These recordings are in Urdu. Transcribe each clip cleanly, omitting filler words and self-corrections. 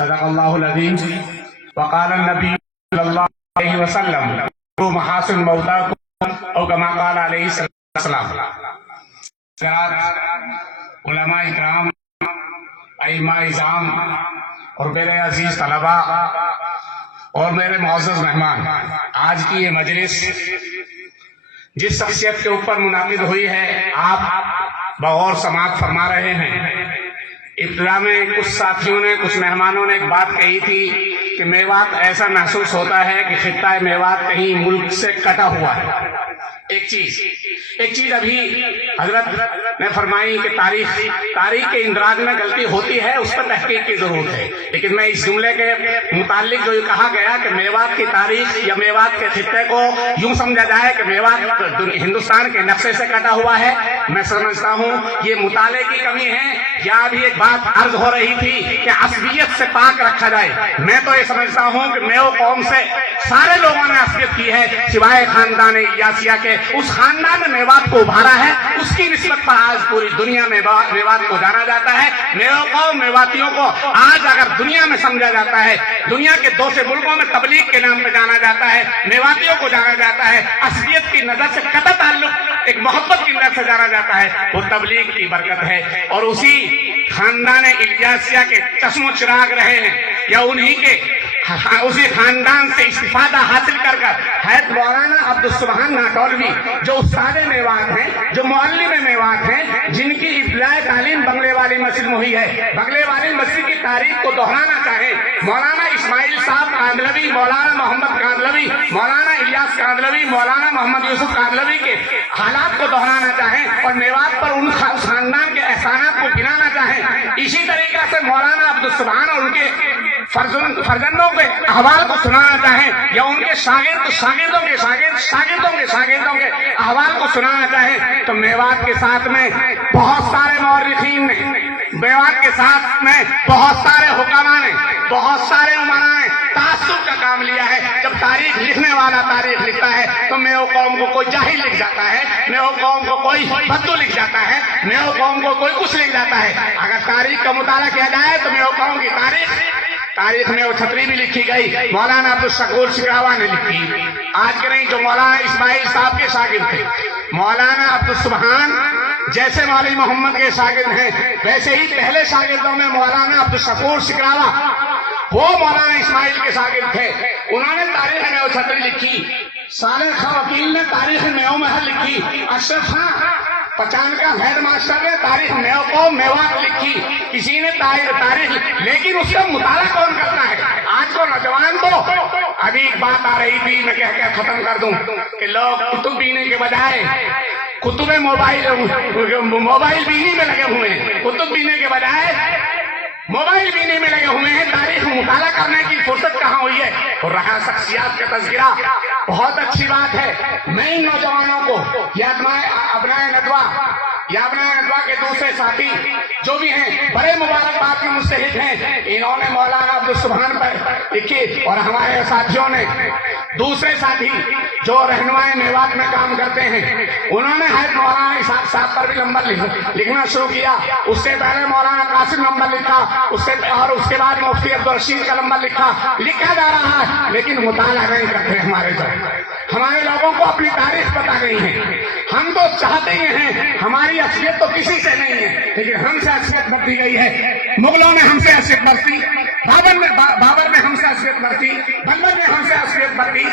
صدق اللہ العظیم وقال النبی صلی اللہ علیہ وسلم محاسن موتاکم او کما قال علیہ السلام. علماء اکرام، ائمہ اعظام اور میرے عزیز طلباء اور میرے معزز مہمان، آج کی یہ مجلس جس شخصیت کے اوپر منعقد ہوئی ہے آپ بغور سماعت فرما رہے ہیں. ابتدا میں کچھ ساتھیوں نے، کچھ مہمانوں نے ایک بات کہی تھی کہ میوات ایسا محسوس ہوتا ہے کہ خطہ میوات کہیں ملک سے کٹا ہوا ہے. ایک چیز ابھی حضرت نے فرمائی کہ تاریخ کے اندراج میں غلطی ہوتی ہے، اس پر تحقیق کی ضرورت ہے. لیکن میں اس جملے کے متعلق جو یہ کہا گیا کہ میوات کی تاریخ یا میوات کے خطے کو یوں سمجھا جائے کہ میوات ہندوستان کے نقشے سے کٹا ہوا ہے، میں سمجھتا ہوں یہ مطالعے کی کمی ہے. یا ابھی ایک بات عرض ہو رہی تھی کہ عصبیت سے پاک رکھا جائے. میں تو یہ سمجھتا ہوں کہ میو قوم سے سارے لوگوں نے عصبیت کی ہے سوائے خاندان الیاسیہ کے. اس خاندان نے میوات کو ابھارا ہے، اس کی نسبت پر آج پوری دنیا میں میوات کو جانا جاتا ہے. میو قوم، میواتیوں کو آج اگر دنیا میں سمجھا جاتا ہے، دنیا کے دوسرے ملکوں میں تبلیغ کے نام پہ جانا جاتا ہے، میواتیوں کو جانا جاتا ہے، عصبیت کی نظر سے قطع تعلق ایک محبت کی نظر سے جانا جاتا ہے، وہ تبلیغ کی برکت ہے. اور اسی خاندان الیاسیہ کے چشم و چراغ رہے ہیں یا انہی کے اسی خاندان سے استفادہ حاصل کر حضرت مولانا عبدالسبحان ناٹولوی جو استاد میوات ہیں، جو معلم میوات ہیں، جن کی ابتدائی تعلیم بنگلے والی مسجد میں ہوئی ہے، بنگلے والی مسجد کی تاریخ کو دہرانا چاہیں، مولانا اسماعیل صاحب کاندلوی، مولانا محمد کاندلوی، مولانا الیاس کاندلوی، مولانا محمد یوسف کاندلوی کے حالات کو دہرانا چاہیں اور میوات پر ان خاندان کے احسانات کو گنانا چاہیں، اسی طریقہ سے مولانا عبدالسبحان اور ان کے فرزندوں کے احوال کو سنانا چاہیں یا ان کے شاگردوں کے احوال کو سنانا چاہیں تو میوات کے ساتھ میں بہت سارے مورخین نے، میوات کے ساتھ میں بہت سارے حکماء نے، بہت سارے عمراء نے تعصب کا کام لیا ہے. جب تاریخ لکھنے والا تاریخ لکھتا ہے تو میو قوم کو کوئی جاہل لکھ جاتا ہے، میو قوم کو کوئی بدو لکھ جاتا ہے، میو قوم کو کوئی کچھ لکھ جاتا ہے. اگر تاریخ کا مطالعہ کیا جائے تو میو قوم کی تاریخ میں وہ چھتری بھی لکھی گئی، مولانا عبدالشکور شکراوا نے لکھی. آج کے نہیں، جو مولانا اسماعیل صاحب کے شاگرد تھے، مولانا عبدالسبحان جیسے مولوی محمد کے شاگرد ہیں، ویسے ہی پہلے شاگردوں میں مولانا عبدالشکور شکراوا وہ مولانا اسماعیل کے شاگرد تھے. انہوں نے تاریخ میں وہ چھتری لکھی. صالح خان وکیل نے تاریخ میو محل لکھی. اشرف خان پچان کا ہیڈ ماسٹر نے تاریخ میو قوم میوات لکھی. کسی نے تاریخ، لیکن اس کا مطالعہ کون کرتا ہے؟ آج کو نوجوان کو ابھی ایک بات آ رہی تھی، میں کہہ کے ختم کر دوں کہ لوگ کتب پینے کے بجائے کتب موبائل بینی میں لگے ہوئے ہیں، کتب پینے کے بجائے موبائل بینی میں لگے ہوئے ہیں. تاریخ مطالعہ کرنے کی فرصت کہاں ہوئی ہے؟ اور رہا شخصیات کا تذکرہ، بہت اچھی بات ہے. میں ان نوجوانوں کو یا ابنائے ندوہ کے دوسرے ساتھی جو بھی ہیں، بڑے مبارکباد کے مستحق ہیں. انہوں نے مولانا عبدالسبحان پر لکھی اور ہمارے ساتھیوں نے، دوسرے ساتھی جو رہنمائے میوات میں کام کرتے ہیں، انہوں نے حضرت مولانا اسحاق صاحب پر بھی نمبر لکھنا شروع کیا. اس سے پہلے مولانا قاسم نمبر لکھا، اور اس کے بعد مفتی عبدالرشید کا نمبر لکھا جا رہا ہے. لیکن مطالعہ نہیں کرتے ہمارے لوگوں کو اپنی تاریخ پتہ نہیں ہے. ہم تو چاہتے ہی ہیں، ہماری اصلیت تو کسی سے نہیں ہے، لیکن ہم سے اصلیت برتی گئی ہے. مغلوں نے ہم سے اصلیت برتی، بابر نے ہم سے اصلیت برتی، بلبن نے ہم سے اصلیت برتی،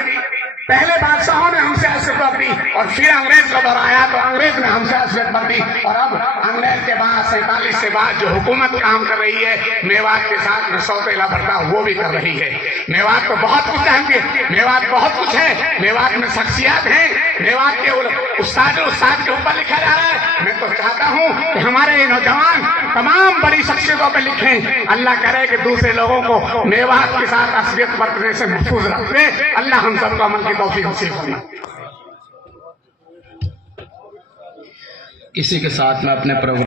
پہلے بادشاہوں نے ہم سے اصلیت برتی، اور پھر انگریز کا دور آیا تو انگریز نے ہم سے اصلیت برتی. اور اب انگریز کے بعد 47 سے بعد جو حکومت کام کر رہی ہے، میوات کے ساتھ میں سوتیلا برتا وہ بھی کر رہی ہے. میوات کو بہت کچھ ہے، میوات بہت کچھ ہے، میوات میں شخصیات ہیں، میوات کے استاد کے اوپر لکھا جا رہا ہے. میں تو چاہتا ہوں کہ ہمارے نوجوان تمام بڑی شخصیتوں پہ لکھیں. اللہ کرے کہ دوسرے لوگوں کو میوات کے ساتھ عصبیت برتنے سے محفوظ رکھے. اللہ ہم سب کو عمل کی توفیق نصیب فرمائے. اسی کے ساتھ میں اپنے پروگرام